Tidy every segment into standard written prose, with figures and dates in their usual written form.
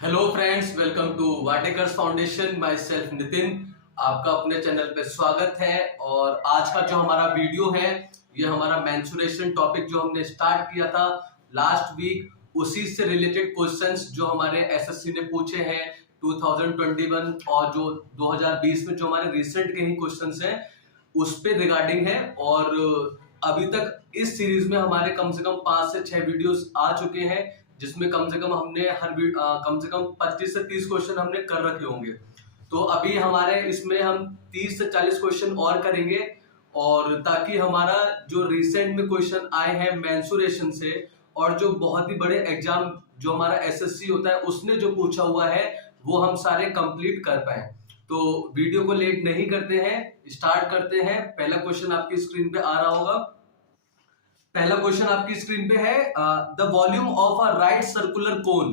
Hello friends, welcome to Watekars foundation. Myself Nitin, आपका अपने channel पे स्वागत है। और आज का जो हमारा वीडियो है, ये हमारा मेंस्ट्रुएशन टॉपिक जो हमने स्टार्ट किया था लास्ट वीक, उसी से रिलेटेड क्वेश्चंस जो हमारे एसएससी ने पूछे हैं 2021 और जो 2020 में जो हमारे रिसेंट के ही क्वेश्चंस हैं उस पे रिगार्डिंग है। और अभी तक इस सीरीज में हमारे कम से कम 5 से 6 वीडियोस आ चुके हैं, जिसमें कम से कम हमने कम से कम 25 से 30 क्वेश्चन हमने कर रखे होंगे। तो अभी हमारे इसमें हम 30 से 40 क्वेश्चन और करेंगे, और ताकि हमारा जो रिसेंट में क्वेश्चन आए हैं मेंस्ट्रुएशन से और जो बहुत ही बड़े एग्जाम जो हमारा एसएससी होता है उसने जो पूछा हुआ है वो हम सारे कंप्लीट कर पाए। तो वीडियो को लेट नहीं करते हैं, स्टार्ट करते हैं। पहला क्वेश्चन आपकी स्क्रीन पे आ रहा होगा। पहला क्वेश्चन आपकी स्क्रीन पे है, the volume of a right circular cone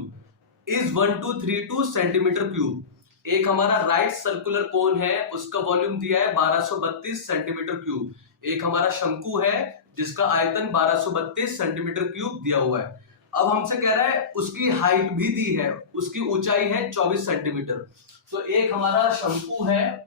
is 1232 centimetre cube. एक हमारा राइट सर्कुलर कोन है, उसका वॉल्यूम दिया है 1232 सेंटीमीटर क्यूब। एक हमारा शंकु है जिसका आयतन 1232 सेंटीमीटर क्यूब दिया हुआ है। अब हमसे कह रहा है उसकी हाइट भी दी है, उसकी ऊंचाई है 24 सेंटीमीटर। तो एक हमारा शंकु है,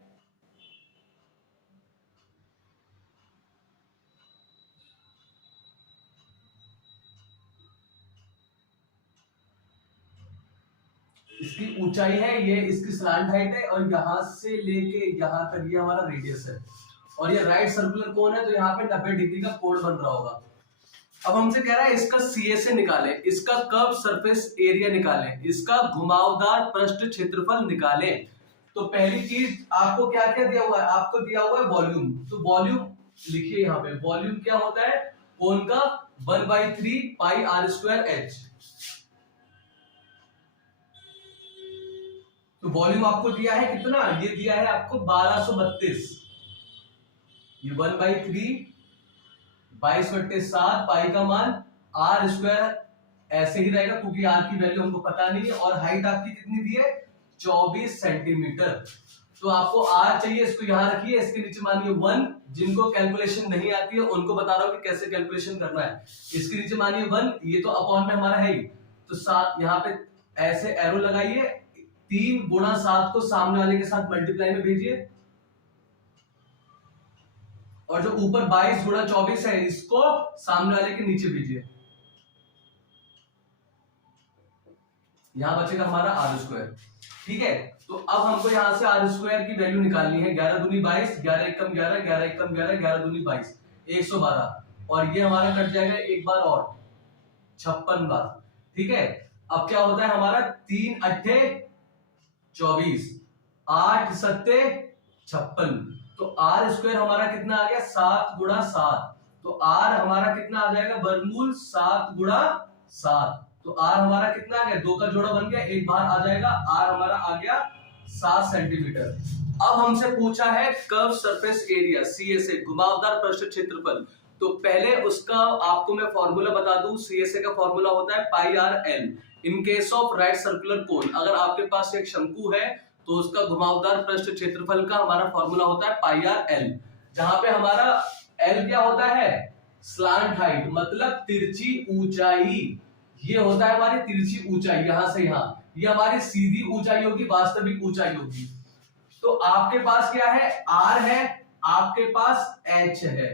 इसकी ऊंचाई है, ये इसकी स्लैंट हाइट है, और यहां से लेके यहां तक ये हमारा रेडियस है। और ये राइट सर्कुलर कोन है, तो यहाँ पे 90 डिग्री का कोण बन रहा होगा। अब हमसे कह रहा है इसका सीएसए निकालें, इसका कर्व सरफेस एरिया निकालें, इसका घुमावदार पृष्ठ क्षेत्रफल निकालें। तो पहली चीज आपको क्या क्या दिया हुआ है, आपको दिया हुआ है वॉल्यूम। तो वॉल्यूम लिखिए यहाँ पे, वॉल्यूम क्या होता है कोन का, 1/3 पाई आर स्क्वायर एच। तो वॉल्यूम आपको दिया है कितना, ये दिया है आपको 1232। ये 1/3 22/7 पाई का मान आर स्क्वायर ऐसे ही रहेगा क्योंकि आर की वैल्यू हमको पता नहीं है। और हाइट आपकी कितनी दी है, 24 सेंटीमीटर। तो आपको आर चाहिए, इसको यहां रखिए, इसके नीचे मानिए 1। जिनको कैलकुलेशन नहीं आती है उनको बता रहा हूं कि कैसे कैलकुलेशन करना है। इसके नीचे मानिए 1, ये तो अपॉन में हमारा है ही, तो 7 यहाँ पे ऐसे एरो लगाइए। 3 गुणा 7 को सामने वाले के साथ मल्टीप्लाई में भेजिए, और जो ऊपर 22 गुणा 24 है इसको सामने वाले के नीचे भेजिए। यहां बचेगा हमारा आर स्क्वायर। ठीक है, तो अब हमको यहां से आर स्क्वायर की वैल्यू निकालनी है। 11 दूनी 22, 11 एकम 11, 11 एकम 11, 11 दूनी 22, 112। और ये हमारा कट जाएगा एक बार और, 56 बार। ठीक है, अब क्या होता है हमारा, 3 अट्ठे 24, 8 सत्ते 56। तो आर स्क्वायर हमारा कितना आ गया, 7 गुणा 7। तो आर हमारा कितना आ जाएगा, वर्गमूल 7 गुणा 7। तो आर हमारा कितना आ गया, 2 का जोड़ा बन गया, एक बार आ जाएगा। आर हमारा आ गया 7 सेंटीमीटर। अब हमसे पूछा है कर्व सरफेस एरिया, सीएसए, घुमावदार पृष्ठ क्षेत्रफल। तो पहले उसका आपको मैं फॉर्मूला बता दूं। सीएसए का फॉर्मूला होता है pi r l. In case of right circular cone, अगर आपके पास एक शंकु है तो उसका घुमावदार पृष्ठ क्षेत्रफल का हमारा फॉर्मूला होता है पाई आर एल, जहां पे हमारा एल क्या होता है, स्लांट हाइट, मतलब तिरछी ऊंचाई। ये होता है हमारी तिरछी ऊंचाई, यहां से यहां। ये हमारी सीधी ऊंचाई होगी, वास्तविक ऊंचाई होगी। तो आपके पास क्या है, आर है, आपके पास एच है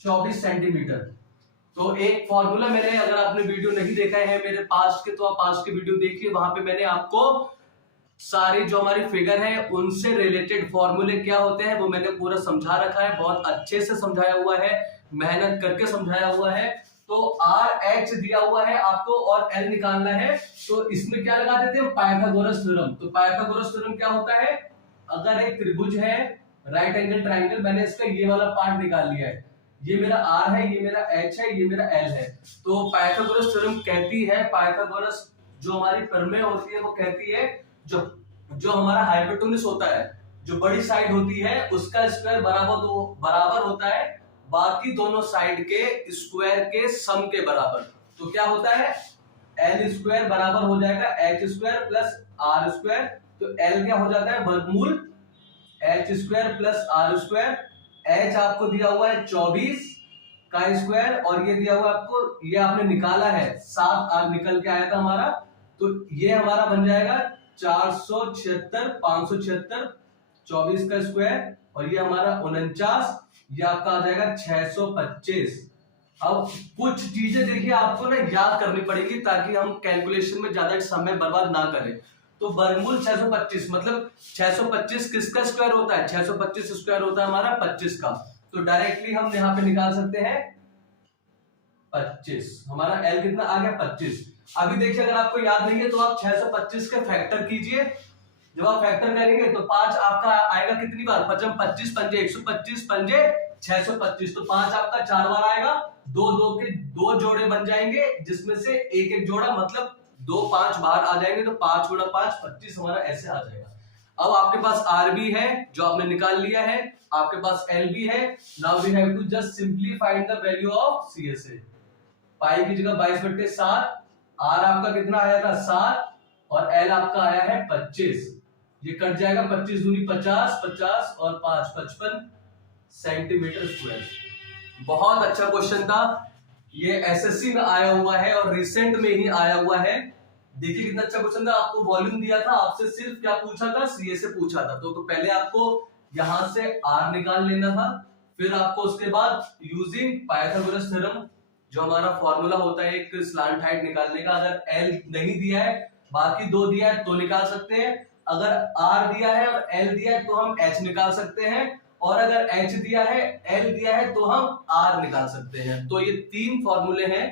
24 सेंटीमीटर। तो एक फॉर्मूला मैंने, अगर आपने वीडियो नहीं देखा है मेरे पास्ट के, तो आप पास्ट के वीडियो देखिए, वहां पे मैंने आपको सारी जो हमारी फिगर है उनसे रिलेटेड फॉर्मूले क्या होते हैं वो मैंने पूरा समझा रखा है, बहुत अच्छे से समझाया हुआ है, मेहनत करके समझाया हुआ है। तो आर एच दिया हुआ है आपको और एल निकालना है, तो इसमें क्या लगा देते हैं, पाइथागोरस थ्योरम। तो पाइथागोरस थ्योरम क्या होता है, अगर एक त्रिभुज है राइट एंगल ट्राइंगल, मैंने इसका ये वाला पार्ट निकाल लिया है, ये मेरा आर है, ये मेरा एच है, ये मेरा एल है। तो पाइथागोरस थ्योरम कहती है, पाइथागोरस जो हमारी प्रमेय होती है वो कहती है, जो हमारा हाइपोटेन्यूस होता है, जो बड़ी साइड होती है उसका स्क्वायर बराबर होता है बाकी दोनों साइड के स्क्वायर के सम के बराबर। तो क्या होता है, एल स्क्वायर बराबर हो जाएगा H square plus R square. तो एल क्या हो जाता है, वर्गमूल H square plus R square. H आपको दिया हुआ है 24 का स्क्वायर, और ये दिया हुआ आपको, ये आपने निकाला है 7 निकल के आया था हमारा तो ये हमारा बन जाएगा 476, 576, 24 का स्क्वायर, और ये हमारा 49, ये आपका आ जाएगा 625। अब कुछ चीजें देखिए आपको ना याद करनी पड़ेगी ताकि हम कैलकुलेशन में ज्यादा समय बर्बाद ना करें। तो वर्गमूल 625 मतलब 625 किसका स्क्वायर होता है? 625 स्क्वायर होता है हमारा 25 का। तो डायरेक्टली हम यहाँ पे निकाल सकते हैं 25। हमारा L कितना आ गया? 25। अभी देखिए अगर आपको याद नहीं है तो आप 625 के फैक्टर कीजिए। जब आप फैक्टर करेंगे तो 5 आपका आएगा कितनी बार? 25 पंजे 125 पंजे 625, तो 5 आपका 4 बार आएगा। दो दो के दो जोड़े बन जाएंगे जिसमें से एक एक जोड़ा मतलब 2 5 बाहर आ जाएंगे, तो 5 गुणा 5 25 हमारा ऐसे आ जाएगा। अब आपके पास आर भी है जो आपने निकाल लिया है, आपके पास एल भी है। Now we have to just simply find the value of CSA. Pi की जगह 22/7, आर आपका कितना आया था? 7, और एल आपका आया है 25। ये कट जाएगा, 25 दूनी 50, 50 और 5 55 सेंटीमीटर स्क्वायर। बहुत अच्छा क्वेश्चन था, ये एसएससी में आया हुआ है और रिसेंट में ही आया हुआ है। देखिए कितना अच्छा क्वेश्चन था। आपको वॉल्यूम दिया था, आपसे सिर्फ क्या पूछा था? सीएसए पूछा था। तो पहले आपको यहां से आर निकाल लेना था, फिर आपको उसके बाद यूजिंग पाइथागोरस थ्योरम जो हमारा फॉर्मूला होता है एक स्लांट हाइट निकालने का, अगर एल नहीं दिया है बाकी 2 दिया है तो निकाल सकते हैं। अगर आर दिया है और एल दिया है तो हम एच निकाल सकते हैं, और अगर एच दिया है एल दिया है तो हम आर निकाल सकते हैं। तो ये 3 फॉर्मूले हैं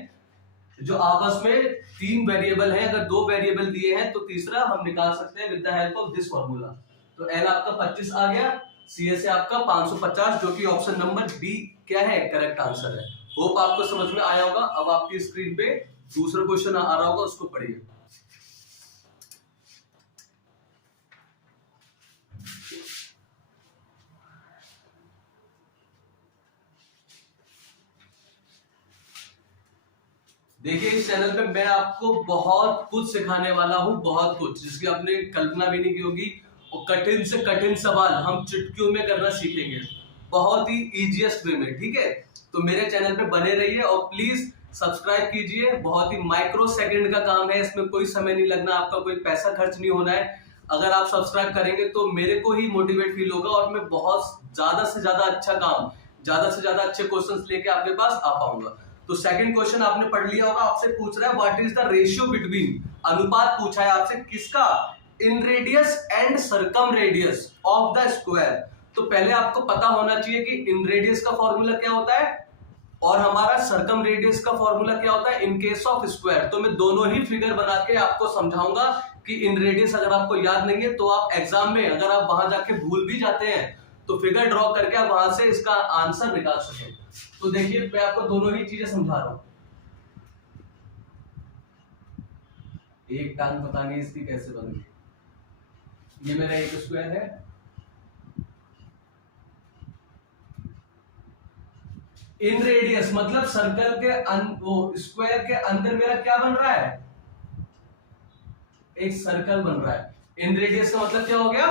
जो आपस में 3 वेरिएबल हैं। अगर 2 वेरिएबल दिए हैं तो तीसरा हम निकाल सकते हैं with the help of this formula. तो एल आपका 25 आ गया, सीएसए आपका 550, जो कि ऑप्शन नंबर बी क्या है? करेक्ट आंसर है। होप आपको समझ में आया होगा। अब आपकी स्क्रीन पे दूसरा क्वेश्चन आ रहा होगा, उसको पढ़िए। देखिए इस चैनल पे मैं आपको बहुत कुछ सिखाने वाला हूँ, बहुत कुछ जिसकी आपने कल्पना भी नहीं की होगी। और कठिन से कठिन सवाल हम चुटकियों में करना सीखेंगे, बहुत ही इजीएस्ट वे में। ठीक है, तो मेरे चैनल पे बने रहिए और प्लीज सब्सक्राइब कीजिए। बहुत ही माइक्रो सेकंड का काम है, इसमें कोई समय नहीं लगना, आपका कोई पैसा खर्च नहीं होना है। अगर आप सब्सक्राइब करेंगे तो मेरे को ही मोटिवेट फील होगा और मैं बहुत ज्यादा से ज्यादा अच्छा काम, ज्यादा से ज्यादा अच्छे क्वेश्चंस लेके आपके पास आ पाऊंगा। तो सेकंड क्वेश्चन आपने पढ़ लिया होगा, आपसे पूछ रहा है what is the ratio between, अनुपात पूछा है आपसे किसका? इन radius and circum radius of the square. तो पहले आपको पता होना चाहिए कि इन रेडियस का फॉर्मूला क्या होता है और हमारा सर्कम रेडियस का फॉर्मूला क्या होता है इन केस ऑफ स्क्वायर। तो मैं दोनों ही फिगर बना के आपको समझाऊंगा कि इन रेडियस अगर आपको याद नहीं है तो आप एग्जाम में अगर आप वहां जाके भूल भी जाते हैं तो फिगर ड्रॉ करके आप वहां से इसका आंसर निकाल सकें। तो देखिए मैं आपको दोनों ही चीजें समझा रहा हूं। एक टांग पता नहीं इसकी कैसे बनी। ये मेरा एक स्क्वायर है, इन रेडियस मतलब सर्कल के वो स्क्वायर के अंदर मेरा क्या बन रहा है? एक सर्कल बन रहा है। इन रेडियस का मतलब क्या हो गया?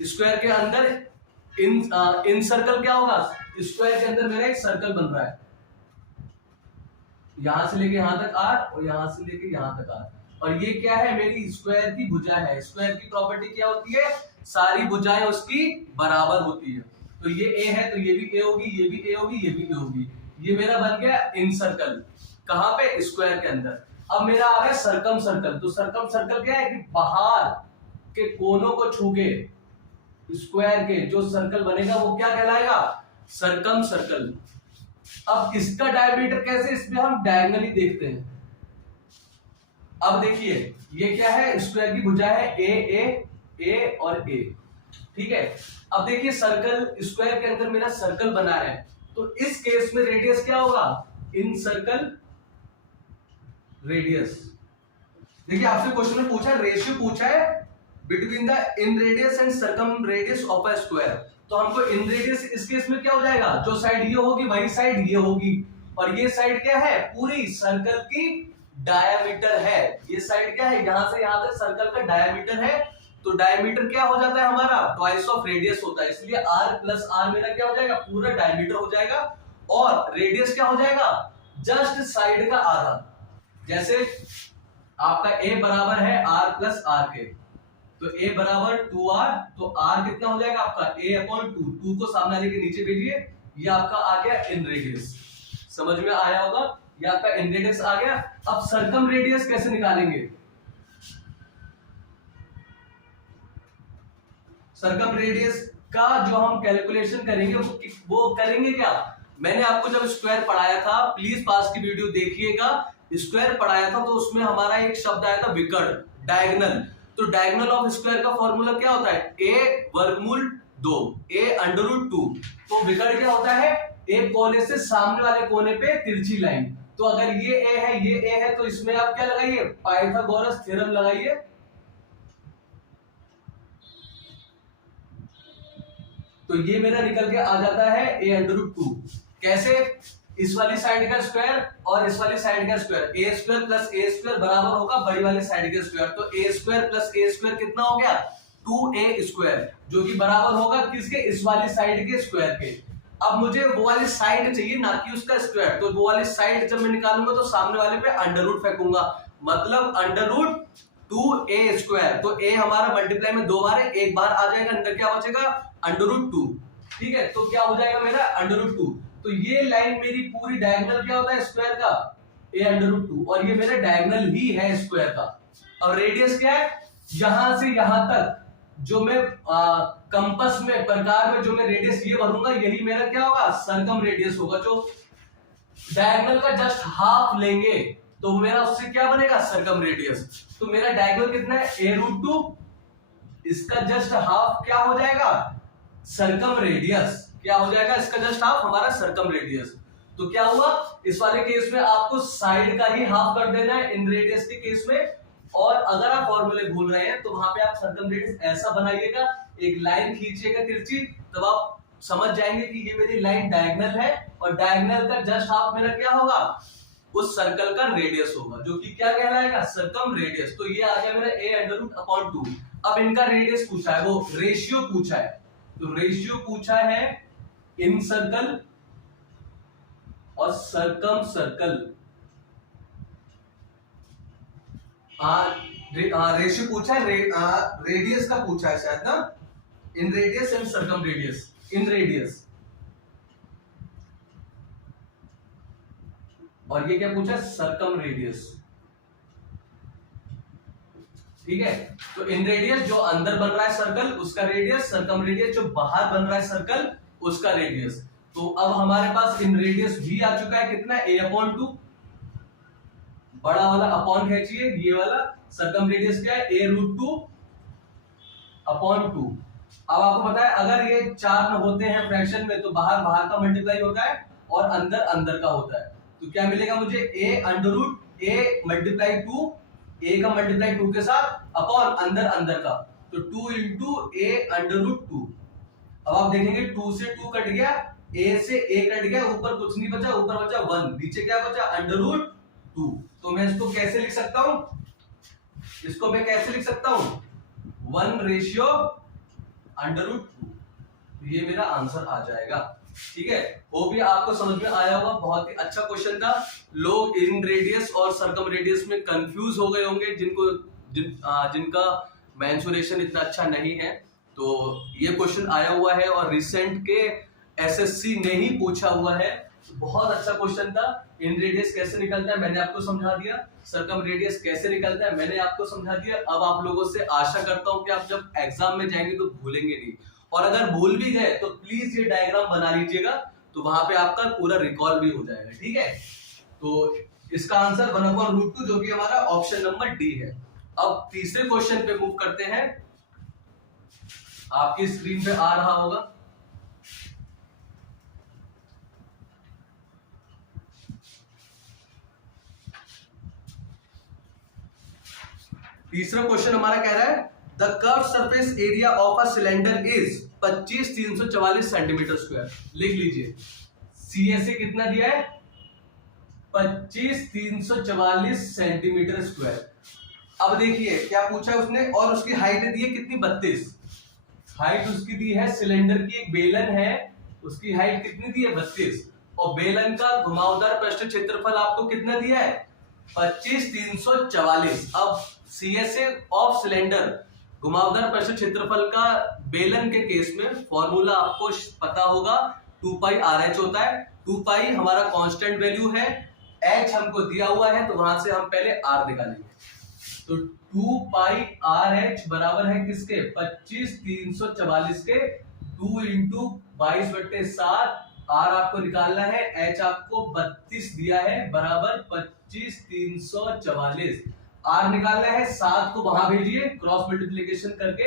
स्क्वायर के अंदर इन सर्कल क्या होगा? स्क्वायर के अंदर मेरा एक सर्कल बन रहा है, यहां से लेके यहां तक आर और यहां से लेके यहां तक आर। और ये क्या है? मेरी स्क्वायर की भुजा है। स्क्वायर की प्रॉपर्टी क्या होती है? सारी भुजाएं उसकी बराबर होती है। तो ये ए है तो ये भी ए होगी, ये भी ए होगी, ये भी ए होगी। ये मेरा बन गया इन सर्कल, कहां पे? स्क्वायर के अंदर। अब मेरा आ गया सर्कम सर्कल। तो सर्कम सर्कल क्या है कि बाहर के कोनों को छू के स्क्वायर के जो सर्कल बनेगा वो क्या कहलाएगा? Circum circle. अब इसका डायमीटर कैसे? इसमें हम डायगोनली देखते हैं। अब देखिए ये क्या है? स्क्वायर की भुजा है ए और ए। ठीक है, अब देखिए सर्कल स्क्वायर के अंदर मेरा सर्कल बना है, तो इस केस में रेडियस क्या होगा? इन सर्कल रेडियस। देखिए आपसे क्वेश्चन में पूछा रेशियो पूछा है between the in radius and circum radius of a square. तो हमको इन रेडियस इस केस में क्या हो जाएगा? जो साइड ये होगी वही साइड ये होगी, और ये साइड क्या है? पूरी सर्कल की डायमीटर है। ये साइड क्या है? यहां से यहां तक सर्कल का डायमीटर है। तो डायमीटर क्या हो जाता है हमारा? ट्वाइस ऑफ रेडियस होता है, इसलिए आर प्लस आर मेरा क्या हो जाएगा? पूरा डायमीटर हो जाएगा। और रेडियस क्या हो जाएगा? जस्ट साइड का आधा। जैसे आपका a बराबर है r प्लस आर के, तो a बराबर 2r, तो r कितना हो जाएगा आपका a अपॉन 2 को सामने वाले के नीचे भेजिए, ये आपका आ गया इन रेडियस। समझ में आया होगा, ये आपका इन रेडियस आ गया। अब सरकम रेडियस कैसे निकालेंगे? सरकम रेडियस का जो हम कैलकुलेशन करेंगे वो करेंगे क्या? मैंने आपको जब स्क्वायर पढ़ाया था, प्लीज पास की वीडियो देखिएगा, स्क्वायर पढ़ाया था तो उसमें हमारा एक शब्द आया था विकर्ण, डायगोनल। तो डायगोनल ऑफ स्क्वायर का फॉर्मूला क्या होता है? a वर्गमूल 2, a अंडर रूट 2। तो विकर्ण क्या होता है? एक कोने से सामने वाले कोने पे तिरछी लाइन। तो अगर ये a है, ये a है, तो इसमें आप क्या लगाइए? पाइथागोरस थ्योरम लगाइए। तो ये मेरा निकल के आ जाता है a अंडर रूट 2। कैसे? इस वाली साइड का स्क्वायर और इस वाली साइड का square, a square plus a square बराबर होगा बड़ी वाली साइड का स्क्वायर। तो a square plus a square कितना हो गया? 2a स्क्वायर, जो कि बराबर होगा किसके? इस वाली साइड के स्क्वायर के। अब मुझे वो वाली साइड चाहिए, ना कि उसका स्क्वायर। तो वो वाली साइड जब मैं निकालूंगा तो सामने वाले पे अंडर रूट फेंकूंगा, मतलब अंडर रूट 2a स्क्वायर। तो a हमारा मल्टीप्लाई में 2 बार है, एक बार आ जाएगा, अंदर क्या बचेगा? Under root 2। ठीक है, तो क्या हो जाएगा मेरा? Under root 2। तो ये लाइन मेरी पूरी डायगोनल क्या होता है स्क्वायर का? a अंडर रूट 2, और ये मेरा डायगोनल ही है स्क्वायर का। और रेडियस क्या है? यहां से यहां तक जो मैं कंपास में प्रकार में जो मैं रेडियस ये भरूंगा, यही मेरा क्या होगा? सरकम रेडियस होगा। जो डायगोनल का जस्ट हाफ लेंगे तो मेरा उससे क्या बनेगा? सरकम रेडियस। तो मेरा डायगोनल कितना है? a रूट 2, इसका जस्ट हाफ क्या हो जाएगा? सरकम रेडियस। क्या हो जाएगा? इसका जस्ट हाफ हमारा सरकम रेडियस। तो क्या हुआ? इस वाले केस में आपको साइड का ही हाफ कर देना है इन रेडियस के केस में। और अगर आप फॉर्मूले भूल रहे हैं तो वहां पे आप सरकम रेडियस ऐसा बनाइएगा, एक लाइन खींचिएगा तिरछी, तब आप समझ जाएंगे कि ये मेरी लाइन डायगोनल है, और डायगोनल का जस्ट हाफ मेरा क्या होगा? उस सर्कल का रेडियस होगा, जो कि क्या कहलाएगा? सरकम रेडियस। तो ये आ गया मेरा a अंडर रूट अपॉन 2। अब इनका रेडियस पूछा है, वो रेशियो पूछा है। तो रेशियो पूछा है इन सर्कल और सरकम सर्कल। रेशियो पूछा है, रेडियस का पूछा है शायद ना, inradius and circumradius. Inradius, और ये क्या पूछा? Circumradius. ठीक है, तो इन रेडियस जो अंदर बन रहा है सर्कल उसका रेडियस, सरकम रेडियस जो बाहर बन रहा है सर्कल उसका रेडियस। तो अब हमारे पास इन रेडियस भी आ चुका है, कितना? a अपॉन 2, बड़ा वाला अपॉन खींचिए, ये वाला सरकम रेडियस क्या है? a root 2 upon 2। अब आपको पता है अगर ये 4 न होते हैं फ्रैक्शन में तो बाहर बाहर का मल्टीप्लाई होता है और अंदर अंदर का होता है। तो क्या मिलेगा मुझे? a under root a multiply 2, a का मल्टीप्लाई 2 के साथ अपॉन अंदर अंदर का, तो 2 इंटू a अंडर रूट 2। अब आप देखेंगे 2 से 2 कट गया, a से a कट गया, ऊपर कुछ नहीं बचा, ऊपर बचा 1, नीचे क्या बचा? Under root 2। तो मैं इसको कैसे लिख सकता हूं? इसको मैं कैसे लिख सकता हूं? 1 रेशियो अंडर रूट 2। ये मेरा आंसर आ जाएगा। ठीक है, वो भी आपको समझ में आया होगा, बहुत ही अच्छा क्वेश्चन था। लोग इन रेडियस और सरकम रेडियस में कंफ्यूज हो गए होंगे, जिनका मेंसुरेशन इतना अच्छा नहीं है। तो ये क्वेश्चन आया हुआ है और रिसेंट के एसएससी ने ही पूछा हुआ है, बहुत अच्छा क्वेश्चन था। इन रेडियस कैसे निकलता है मैंने आपको समझा दिया, सरकम रेडियस कैसे निकलता है मैंने आपको समझा दिया। अब आप लोगों से आशा करता हूं कि आप जब एग्जाम में जाएंगे तो भूलेंगे नहीं, और अगर भूल भी गए तो प्लीज ये डायग्राम बना लीजिएगा, तो वहां पे आपका पूरा रिकॉल भी हो जाएगा। ठीक है, तो इसका आंसर 1/√2 जो कि हमारा ऑप्शन नंबर डी है। अब तीसरे क्वेश्चन पे मूव करते हैं, आपकी स्क्रीन पे आ रहा होगा। तीसरा क्वेश्चन हमारा कह रहा है the curve surface area of a cylinder is 25,344 centimetre square. लिख लीजिए, सीएसए कितना दिया है? 25,344 सेंटीमीटर स्क्वायर। अब देखिए क्या पूछा उसने, और उसकी हाइट दी है कितनी? 32। हाइट उसकी दी है, सिलेंडर की एक बेलन है, उसकी हाइट कितनी दी है? 32। और बेलन का घुमावदार पृष्ठ क्षेत्रफल आपको कितना दिया है? 25,344। अब CSA ऑफ सिलेंडर, घुमावदार परिष्कृत क्षेत्रफल का बेलन के केस में फॉर्मूला आपको पता होगा, 2 पाई RH होता है। 2 पाई हमारा कांस्टेंट वैल्यू है, H हमको दिया हुआ है, तो वहां से हम पहले R निकालेंगे। तो 2 पाई RH बराबर है किसके, 25,344 के 2 इंटू 22/7। R आपको निकालना है, H आपको 32 दिया है, बराबर 25,344। R निकालना है, 7 को वहां भेजिए क्रॉस मल्टीप्लीकेशन करके,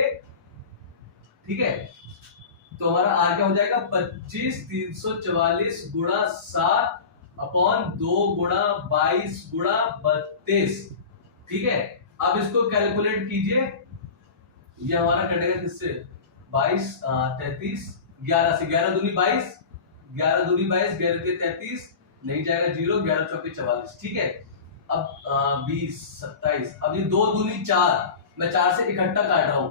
ठीक है। तो हमारा R क्या हो जाएगा, 25,344 गुणा 7 अपॉन 2 गुणा 22 गुणा 32, ठीक है। अब इसको कैलकुलेट कीजिए, ये हमारा कटेगा किससे, 22 33, 11 से, 11 दूनी 22, 11 दूनी 22, 11 के 33, नहीं जाएगा 0, 11 चौके 44, ठीक है। अब 20 27, अब ये 2 दूनी 4, मैं 4 से इकट्ठा काट रहा हूं,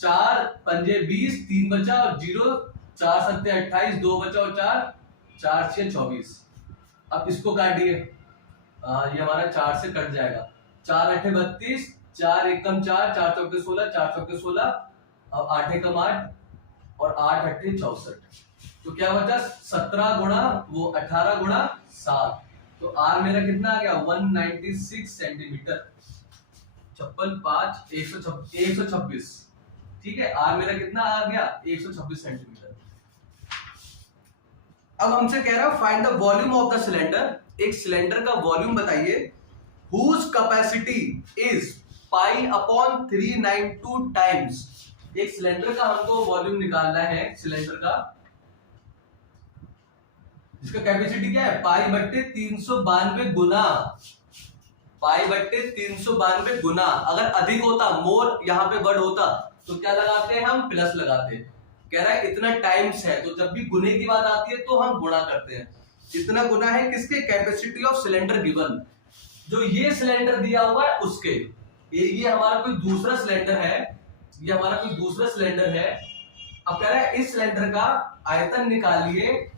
4 पंजे 20, 3 बचा और 0, 4 सत्ते 28, 2 बचा और 4, 4 6 24। अब इसको काटिए, ये हमारा 4 से कट जाएगा, 4 8 32, 4 एकम 4, 4 चौके 16, 4 चौके 16, अब 8 एकम 8 और 8 8 64। तो क्या बचा, 17 गुणा वो 18 गुणा 7। तो R मेरा कितना आ गया, 196 सेंटीमीटर, 56 5 126, ठीक है। R मेरा कितना आ गया, 126 सेंटीमीटर। अब हमसे कह रहा है find the volume of the cylinder. एक सिलेंडर का वॉल्यूम बताइए, whose capacity is pi upon 392 times. एक सिलेंडर का हमको वॉल्यूम निकालना है, सिलेंडर का जिसका कैपेसिटी क्या है, पाई बट्टे 392 गुना, पाई बट्टे 392 गुना। अगर अधिक होता, मोर यहाँ पे वर्ड होता, तो क्या लगाते हैं हम, प्लस लगाते हैं। कह रहा है इतना टाइम्स है, तो जब भी गुने की बात आती है तो हम गुणा करते हैं। इतना गुना है किसके, कैपेसिटी ऑफ सिलेंडर गिवन, जो ये सिलेंडर दिया हुआ है उसके। ये हमारा कोई दूसरा सिलेंडर है, ये हमारा कोई दूसरा सिलेंडर है। अब कह रहा है इस सिलेंडर का आयतन निकालिए,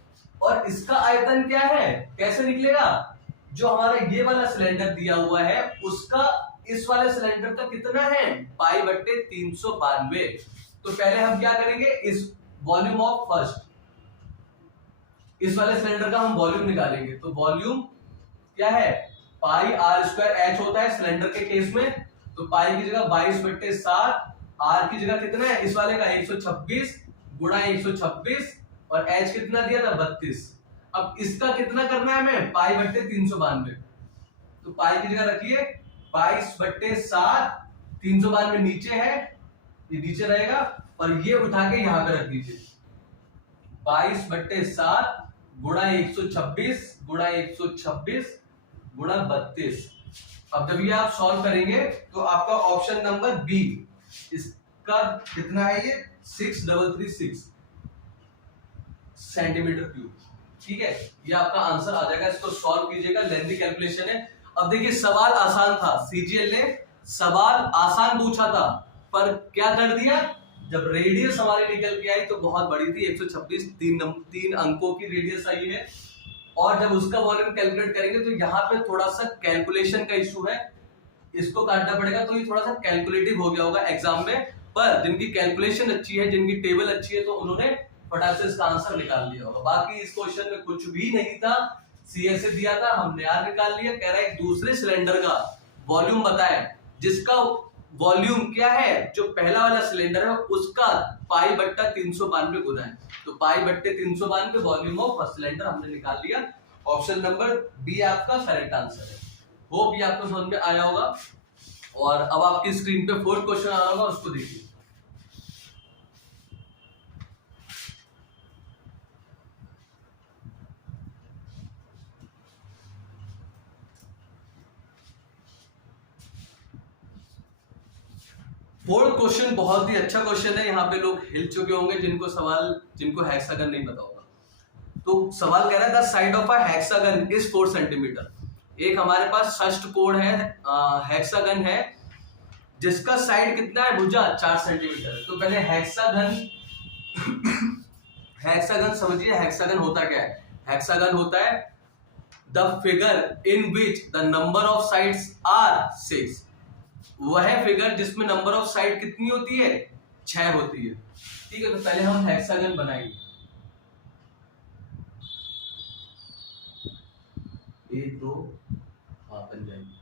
और इसका आयतन क्या है, कैसे निकलेगा, जो हमारा ये वाला सिलेंडर दिया हुआ है उसका इस वाले सिलेंडर का कितना है, पाई बट्टे 392। तो पहले हम क्या करेंगे, इस वॉल्यूम ऑफ फर्स्ट, इस वाले सिलेंडर का हम वॉल्यूम निकालेंगे। तो वॉल्यूम क्या है, पाई R²H होता है सिलेंडर के केस में, तो पाई की जगह 22/7, R की जगह कितना है इस वाले का 126 गुणा 126, और H कितना दिया था 32। अब इसका कितना करना है हमें, पाई बट्टे 392। तो पाई की जगह रखिए 22/7, 392 नीचे है, ये नीचे रहेगा, और ये उठा के यहां पे रख दीजिए, 22/7 गुणा 126 गुणा 126 गुणा 32। अब जब ये आप सॉल्व करेंगे तो आपका ऑप्शन नंबर बी, इसका कितना है, ये 6336 सेंटीमीटर क्यूब, ठीक है। ये आपका आंसर आ जाएगा, इसको सॉल्व कीजिएगा, लेंथी कैलकुलेशन है। अब देखिए सवाल आसान था, सीजीएल ने सवाल आसान पूछा था, पर क्या कर दिया, जब रेडियस हमारी निकल के आई तो बहुत बड़ी थी, 126, 3 अंकों की रेडियस आई है। और जब उसका वॉल्यूम कैलकुलेट करेंगे तो यहाँ पे थोड़ा सा कैलकुलेशन का इशू है, इसको काटना पड़ेगा, तो ये थोड़ा सा कैलकुलेटिव हो गया होगा एग्जाम में। पर जिनकी कैलकुलेशन अच्छी है, जिनकी टेबल अच्छी है, तो उन्होंने फटाक से इसका आंसर निकाल लिया होगा। बाकी इस क्वेश्चन में कुछ भी नहीं था, सीएसए दिया था, हमने यार निकाल लिया। कह रहा है एक दूसरे सिलेंडर का वॉल्यूम बताएं, जिसका वॉल्यूम क्या है, जो पहला वाला सिलेंडर है उसका पाई बट्टा 392 गुना है। तो पाई बट्टे 392 वॉल्यूम ऑफ सिलेंडर हमने निकाल लिया। ऑप्शन नंबर बी आपका करेक्ट आंसर है। होप ये आपको समझ में आया होगा। और अब आपकी स्क्रीन पे 4th क्वेश्चन आ रहा होगा, उसको देखिए। फोर्थ क्वेश्चन बहुत ही अच्छा क्वेश्चन है, यहाँ पे लोग हिल चुके होंगे जिनको हेक्सागन नहीं पता होगा। तो सवाल कह रहा है the side of a hexagon is 4 centimetre. एक हमारे पास षष्ठ कोण है, हेक्सागन है, जिसका साइड कितना है, भुजा 4 सेंटीमीटर। तो पहले हेक्सागन समझिए, हेक्सागन होता क्या है। हेक्सागन होता है the figure in which the number of sides are 6, वह फिगर जिसमें नंबर ऑफ साइड कितनी होती है, 6 होती है। ठीक है, तो पहले हम हेक्सागन बनाएंगे। 1 2 बन जाएगी।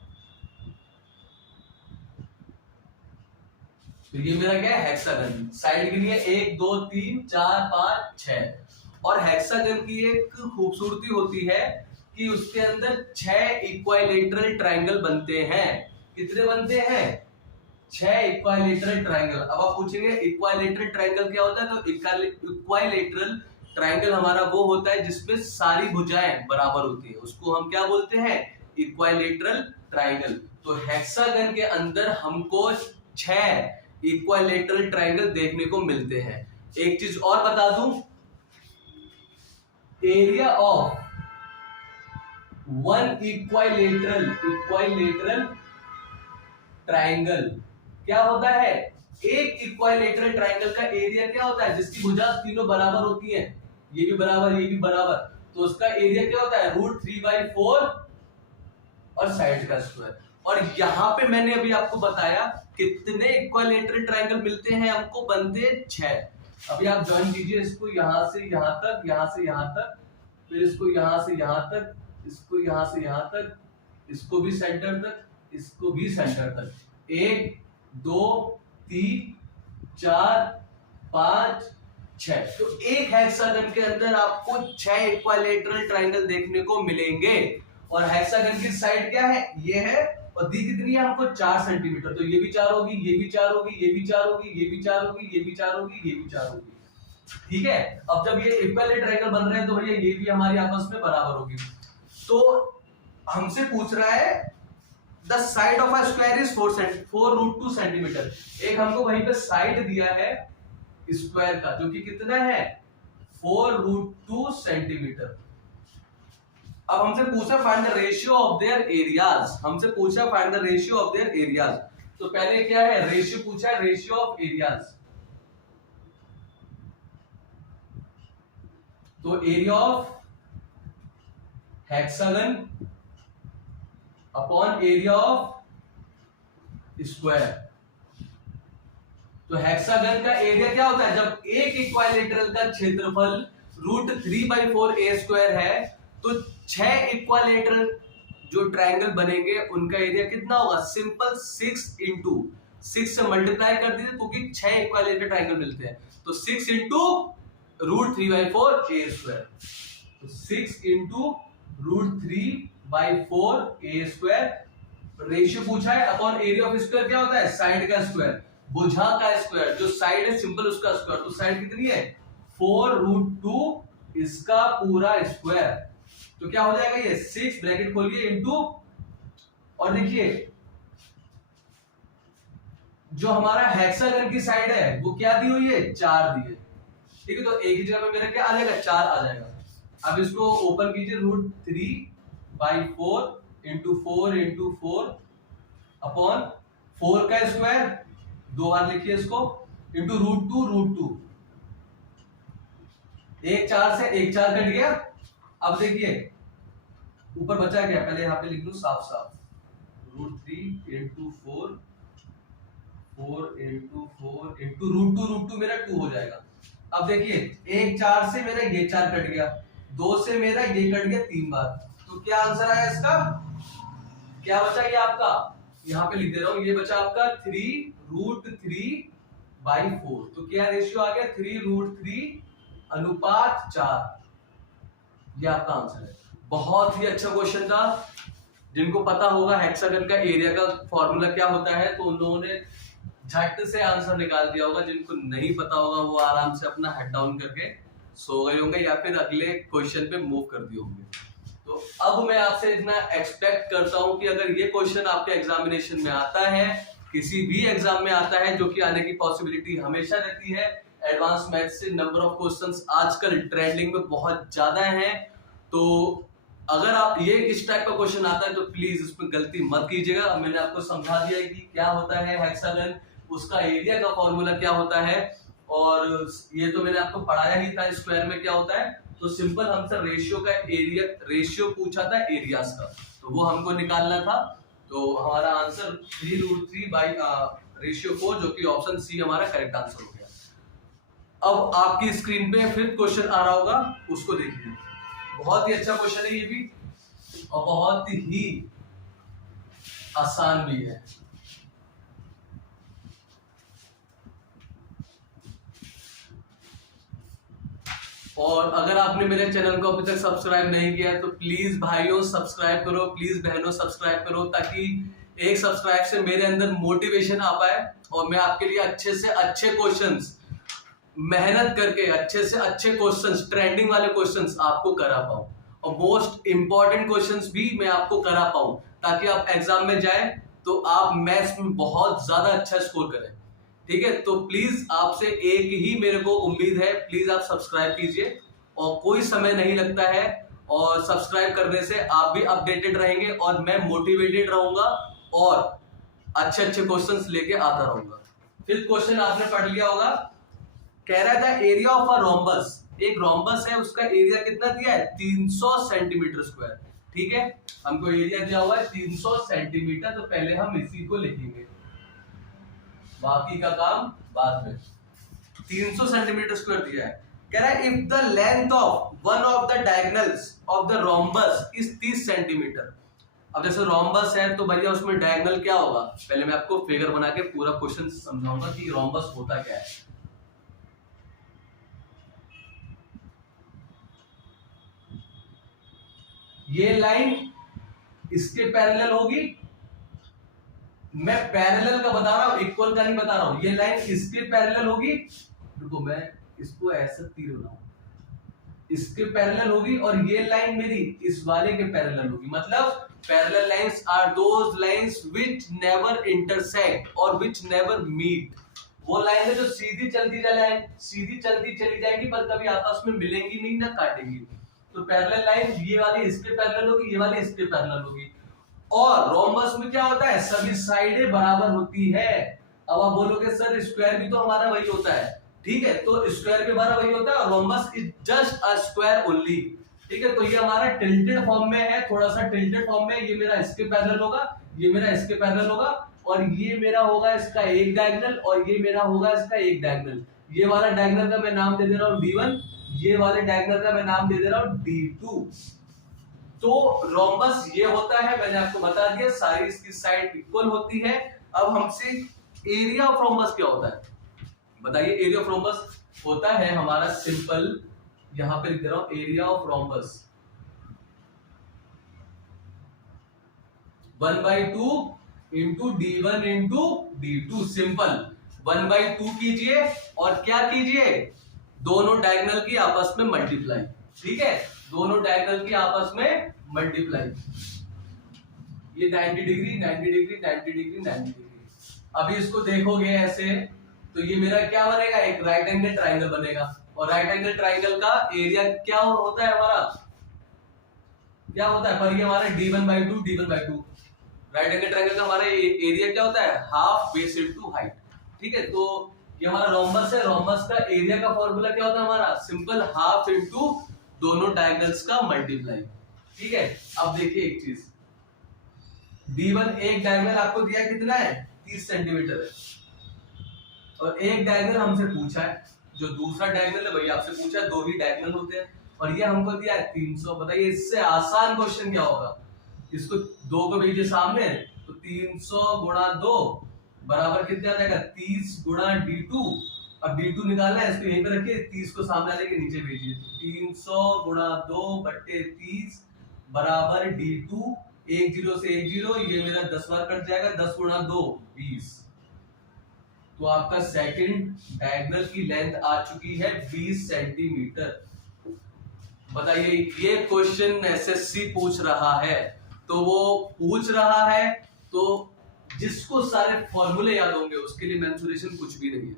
तो ये मेरा क्या है, हेक्सागन। साइड के लिए 1 2 3 4 5 6। और हेक्सागन की एक खूबसूरती होती है कि उसके अंदर 6 इक्विलैटरल ट्रायंगल बनते हैं। कितने बनते हैं, 6 इक्विलैटरल ट्रायंगल। अब आप पूछेंगे इक्विलैटरल ट्रायंगल क्या होता है, तो इक्विलैटरल ट्रायंगल हमारा वो होता है जिसमें सारी भुजाएं बराबर होती है, उसको हम क्या बोलते हैं, इक्विलैटरल ट्रायंगल। तो हेक्सागन के अंदर हमको 6 इक्विलैटरल ट्रायंगल देखने को मिलते हैं। एक चीज और बता दूं, area of one equilateral triangle क्या होता है, एक इक्विलैटरल ट्रायंगल का एरिया क्या होता है, जिसकी भुजा तीनों बराबर होती है, ये भी बराबर ये भी बराबर, तो उसका एरिया क्या होता है, √3/4 और साइड का स्क्वायर। और यहां पे मैंने अभी आपको बताया कितने इक्विलैटरल ट्रायंगल मिलते हैं हमको, बनते 6। अभी आप ज्वाइन कीजिए इसको, यहां से यहां तक, यहां से यहां तक, फिर इसको यहां से यहां तक, इसको यहां से यहां तक, इसको भी सेंटर तक, इसको भी सेंटर तक। 1 2 3 4 5 6। तो एक हेक्सागन के अंदर आपको 6 इक्विलैटरल ट्रायंगल देखने को मिलेंगे। और हेक्सागन की साइड क्या है, ये है, और दी कितनी है हमको, 4 सेंटीमीटर। तो ये भी 4 होगी, ये भी 4 होगी, ये भी 4 होगी, ये भी 4 होगी, ये भी 4 होगी, ये भी 4 होगी। ठीक है, अब जब ये इक्विलैटरल ट्रायंगल बन रहे हैं तो भैया ये भी हमारी आपस में बराबर होगी। तो हमसे पूछ रहा है the side of a square is 4√2 centimetre. एक हमको वहीं पे साइड दिया है स्क्वायर का, जो कि कितना है, 4√2 सेंटीमीटर। अब हमसे पूछा find the ratio of their areas, हमसे पूछा find the ratio of their areas. तो पहले क्या है, रेशियो पूछा है, रेशियो ऑफ एरियाज। तो area of hexagon upon area of square. तो हेक्सागन का एरिया क्या होता है, जब एक इक्विलैटरल का क्षेत्रफल √3/4a² है, तो 6 इक्विलैटरल जो ट्रायंगल बनेंगे उनका एरिया कितना होगा, सिंपल 6 से मल्टीप्लाई कर दीजिए, क्योंकि 6 इक्विलैटरल ट्रायंगल मिलते हैं। तो 6 × √3/4a²। तो 6 × √3/4a²। रेशियो पूछा है, अपॉन एरिया ऑफ स्क्वायर क्या होता है, साइड का स्क्वायर, भुजा का स्क्वायर, जो साइड है सिंपल उसका स्क्वायर। तो साइड कितनी है, 4√2 इसका पूरा स्क्वायर। तो क्या हो जाएगा, ये 6 ब्रैकेट खोलिए इंटू, और देखिए जो हमारा हेक्सागन की साइड है वो क्या दी हुई है, 4 दी है। ठीक है, तो एक ही जगह पे मेरा क्या आ जाएगा, 4 आ जाएगा। अब इसको ओपन कीजिए, √3/4 इंटू 4 इंटू 4 अपॉन 4 का स्क्वायर, 2 बार लिखिए इसको, इंटू √2। एक 4 से एक 4 कट गया। अब देखिए ऊपर बचा क्या, पहले यहाँ पे लिख लो साफ साफ, √3 इंटू 4 इंटू 4 इंटू √2 मेरा 2 हो जाएगा। अब देखिए एक 4 से मेरा ये 4 कट गया, 2 से मेरा ये कट गया 3 बार। तो क्या आंसर आया इसका, क्या बचा ये आपका, यहाँ पे लिख दे रहा हूं, ये बचा आपका 3√3/4। तो क्या रेशियो आ गया, 3√3:4। ये आपका आंसर है। बहुत ही अच्छा क्वेश्चन था। जिनको पता होगा हेक्सागन का एरिया का फॉर्मूला क्या होता है, तो उन लोगों ने झट से आंसर निकाल दिया होगा। जिनको नहीं पता होगा वो आराम से अपना हेड डाउन करके सो गए होंगे, या फिर अगले क्वेश्चन पे मूव कर दिए होंगे। तो अब मैं आपसे इतना एक्सपेक्ट करता हूं कि अगर ये क्वेश्चन आपके एग्जामिनेशन में आता है, किसी भी एग्जाम में आता है, जो कि आने की पॉसिबिलिटी हमेशा रहती है, एडवांस मैथ से नंबर ऑफ क्वेश्चंस आजकल ट्रेंडिंग में बहुत ज्यादा हैं। तो अगर आप ये इस टाइप का क्वेश्चन आता है तो प्लीज इसमें गलती मत कीजिएगा। मैंने आपको समझा दिया है कि क्या होता है हेक्सागन, उसका एरिया का फॉर्मूला क्या होता है, और ये तो मैंने आपको पढ़ाया ही था स्क्वायर में क्या होता है। तो सिंपल हमसे रेशियो का एरिया, रेशियो पूछा था एरियाज का, तो वो हमको निकालना था। तो हमारा आंसर 3√3 बाई रेशियो 4, जो कि ऑप्शन सी हमारा करेक्ट आंसर हो गया। अब आपकी स्क्रीन पे फिर क्वेश्चन आ रहा होगा, उसको देखिए। बहुत ही अच्छा क्वेश्चन है ये भी, और बहुत ही आसान भी है। और अगर आपने मेरे चैनल को अभी तक सब्सक्राइब नहीं किया है तो प्लीज भाइयों सब्सक्राइब करो, प्लीज बहनों सब्सक्राइब करो, ताकि एक सब्सक्राइब से मेरे अंदर मोटिवेशन आ पाए और मैं आपके लिए अच्छे से अच्छे क्वेश्चंस मेहनत करके अच्छे से अच्छे क्वेश्चंस, ट्रेंडिंग वाले क्वेश्चंस आपको करा पाऊं, और मोस्ट इंपॉर्टेंट क्वेश्चंस भी मैं आपको करा पाऊं, ताकि आप एग्जाम में जाए तो आप मैथ्स में बहुत ज्यादा अच्छा स्कोर करें। ठीक है, तो प्लीज आपसे एक ही मेरे को उम्मीद है, प्लीज आप सब्सक्राइब कीजिए, और कोई समय नहीं लगता है, और सब्सक्राइब करने से आप भी अपडेटेड रहेंगे और मैं मोटिवेटेड रहूंगा और अच्छे अच्छे क्वेश्चंस लेके आता रहूंगा। फिर क्वेश्चन आपने पढ़ लिया होगा, कह रहा था एरिया ऑफ अ रोम्बस, एक रोम्बस है उसका एरिया कितना दिया है 300 सेंटीमीटर स्क्वायर। ठीक है, हमको एरिया दिया हुआ है 300 सेंटीमीटर, तो पहले हम इसी को लिखेंगे, बाकी का काम बाद में। 300 सेंटीमीटर स्क्वायर दिया है, कह रहा है if the length of one of the diagonals of the rhombus is 30 centimetre. अब जैसे रोम्बस है तो भैया उसमें डायगोनल क्या होगा, पहले मैं आपको फिगर बना के पूरा क्वेश्चन समझाऊंगा कि रोम्बस होता क्या है। ये लाइन इसके पैरेलल होगी, मैं पैरेलल का बता रहा हूं, इक्वल का नहीं बता रहा हूं। ये लाइन इसके पैरेलल होगी, देखो मैं इसको ऐसा तीर बनाऊं, इसके पैरेलल होगी, और ये लाइन मेरी इस वाले के पैरेलल होगी। मतलब parallel lines are those lines which never intersect और व्हिच नेवर मीट। वो लाइन है जो सीधी चलती चली जाएगी पर कभी आपस में मिलेंगी नहीं, ना काटेंगी। तो पैरेलल लाइन ये वाली इसके पैरेलल होगी, ये वाली इसके पैरेलल होगी। और रोम्बस में क्या होता है, सभी साइडें बराबर होती है। अब आप बोलोगे सर स्क्वायर भी तो हमारा वही होता है, ठीक है, तो स्क्वायर भी हमारा वही होता है, और rhombus is just a square only. ठीक है, तो ये हमारा टिल्टेड फॉर्म में है, थोड़ा सा टिल्टेड फॉर्म में, ये मेरा इसके पैरेलल होगा, ये मेरा इसके पैरेलल होगा, और ये मेरा होगा इसका एक डायगोनल, और ये मेरा होगा इसका एक डायगोनल। ये वाला डायगोनल का मैं नाम दे दे रहा हूं D1, ये वाले डायगोनल का मैं नाम दे दे रहा हूं D2। तो रोम्बस ये होता है, मैंने आपको बता दिया, सारी इसकी साइड इक्वल होती है। अब हमसे एरिया ऑफ रोम्बस क्या होता है बताइए। एरिया ऑफ रोम्बस होता है हमारा सिंपल, यहां पे लिख दे रहा हूं, area of rhombus 1/2 into D1 into D2। Simple 1/2 कीजिए और क्या कीजिए, दोनों डायगोनल की आपस में मल्टीप्लाई। ठीक है, दोनों डायगोनल की आपस में मल्टीप्लाई, ये 90 डिग्री 90 डिग्री 90 डिग्री 90 डिग्री। अभी इसको देखोगे ऐसे तो ये मेरा क्या बनेगा, एक राइट एंगल ट्राइंगल बनेगा। और राइट एंगल ट्राइंगल का एरिया क्या होता है हमारा, क्या होता है, पर ये हमारा D1/2 D1/2। Right angle triangle का हमारा एरिया क्या होता है, हाफ बेस इनटू हाइट। ठीक है, तो ये हमारा रोम्बस है, रोम्बस का एरिया का फॉर्मूला क्या होता है हमारा, सिंपल हाफ इनटू दोनों डायगोनल्स का मल्टीप्लाई। ठीक है, अब देखिए एक चीज, D1 एक डायगोनल आपको दिया कितना है 30 सेंटीमीटर है, और एक डायगोनल हमसे पूछा है, जो दूसरा डायगोनल है भैया आपसे पूछा है, दो ही डायगोनल होते हैं, और ये हमको दिया है 300। बताइए इससे आसान क्वेश्चन क्या होगा, इसको दो को भेजिए सामने, तो 300 गुणा 2 बराबर कितना आ जाएगा 30 गुणा D2। अब D2 निकालना है, इसको यहीं पे रखिए, 30 को सामने लेके नीचे भेजिए, 300 गुणा 2/30 बराबर D2। 1 0 से 1 0, ये मेरा 10 बार कट जाएगा, 10 गुणा 2 20। तो आपका सेकंड डायगोनल की लेंथ आ चुकी है 20 सेंटीमीटर। बताइए ये क्वेश्चन एसएससी पूछ रहा है, तो वो पूछ रहा है तो जिसको सारे फॉर्मूले याद होंगे उसके लिए मेंसुरेशन कुछ भी नहीं है,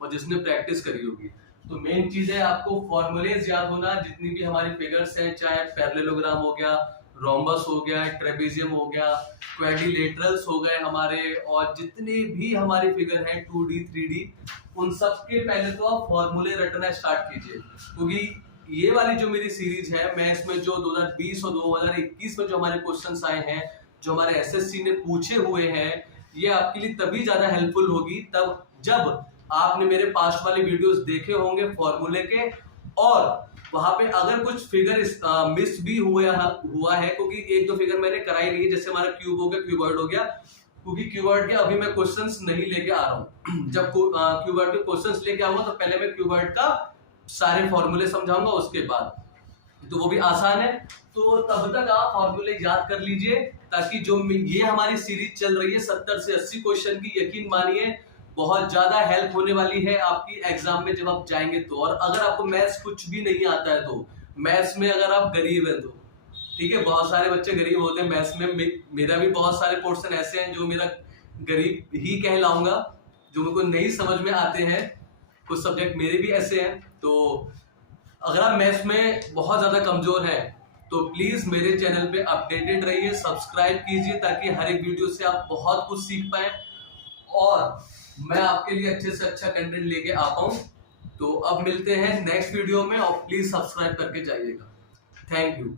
और जिसने प्रैक्टिस करी होगी। तो मेन चीज है आपको फॉर्मूलेज याद होना, जितनी भी हमारी फिगर्स हैं, चाहे पैरेललोग्राम हो गया, रोम्बस हो गया, ट्रेपेजियम हो गया, क्वाड्रिलेटरल्स हो गए हमारे, और जितने भी हमारे फिगर हैं 2D 3D, उन सब के पहले तो आप फॉर्मूले रटना स्टार्ट कीजिए, क्योंकि ये वाली जो मेरी सीरीज है मैथ्स में जो 2020 और 2021 में जो हमारे क्वेश्चंस आए हैं, जो हमारे एसएससी ने पूछे हुए हैं, ये आपके लिए तभी ज्यादा हेल्पफुल होगी तब जब आपने मेरे पास्ट वाले वीडियोस देखे होंगे फॉर्मूले के, और वहां पे अगर कुछ फिगर मिस भी हुआ है क्योंकि एक दो फिगर मैंने कराई नहीं है, जैसे हमारा क्यूब हो गया, क्यूबॉइड हो गया, क्योंकि क्यूबॉइड के अभी मैं क्वेश्चंस नहीं लेके आ रहा हूँ। जब क्यूबॉइड के क्वेश्चंस लेके आऊंगा तो पहले मैं क्यूबॉइड का सारे फॉर्मूले समझाऊंगा, उसके बाद तो वो भी आसान है। तो तब तक आप फॉर्मूले याद कर लीजिए, ताकि जो ये हमारी सीरीज चल रही है 70 से 80 क्वेश्चन की, यकीन मानिए बहुत ज्यादा हेल्प होने वाली है आपकी एग्जाम में जब आप जाएंगे तो। और अगर आपको मैथ्स कुछ भी नहीं आता है तो, मैथ्स में अगर आप गरीब है तो, ठीक है, बहुत सारे बच्चे गरीब होते हैं मैथ्स में, मेरा भी बहुत सारे पोर्शन ऐसे हैं जो मेरा गरीब ही कहलाऊंगा, जो मेरे को नहीं समझ में आते हैं, कुछ सब्जेक्ट मेरे भी ऐसे हैं। तो अगर आप मैथ्स में बहुत ज्यादा कमजोर हैं तो प्लीज मेरे चैनल पे अपडेटेड रहिए, सब्सक्राइब कीजिए, ताकि हर एक वीडियो से आप बहुत कुछ सीख पाए और मैं आपके लिए अच्छे से अच्छा कंटेंट लेके आ पाऊं। तो अब मिलते हैं नेक्स्ट वीडियो में, और प्लीज सब्सक्राइब करके जाइएगा। Thank you.